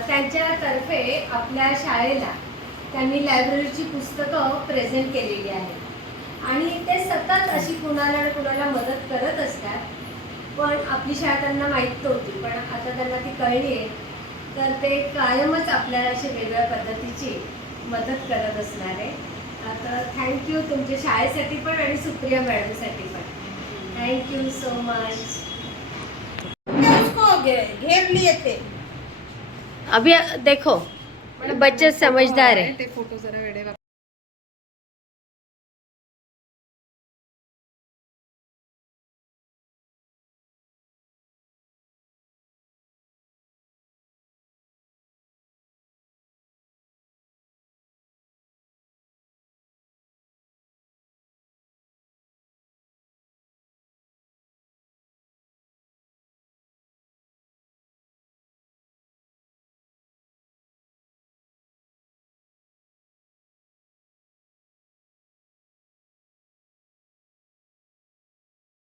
त्यांच्यातर्फे आपल्या शाळेला त्यांनी लायब्ररीची पुस्तकं प्रेझेंट केलेली आहेत. आणि ते सतत अशी कुणाला ना कुणाला मदत करत असतात. पण आपली शाळा त्यांना माहीत नव्हती पण आता त्यांना ती कळली आहे. तर ते कायमच आपल्याला अशी वेगळ्या पद्धतीची मदत करत असणार आहे. आता थँक्यू तुमच्या शाळेसाठी पण आणि सुप्रिया मॅडमसाठी पण. थँक्यू सो मच उसको घे- घेर लिए थे अभी देखो बच्चे समझदार है।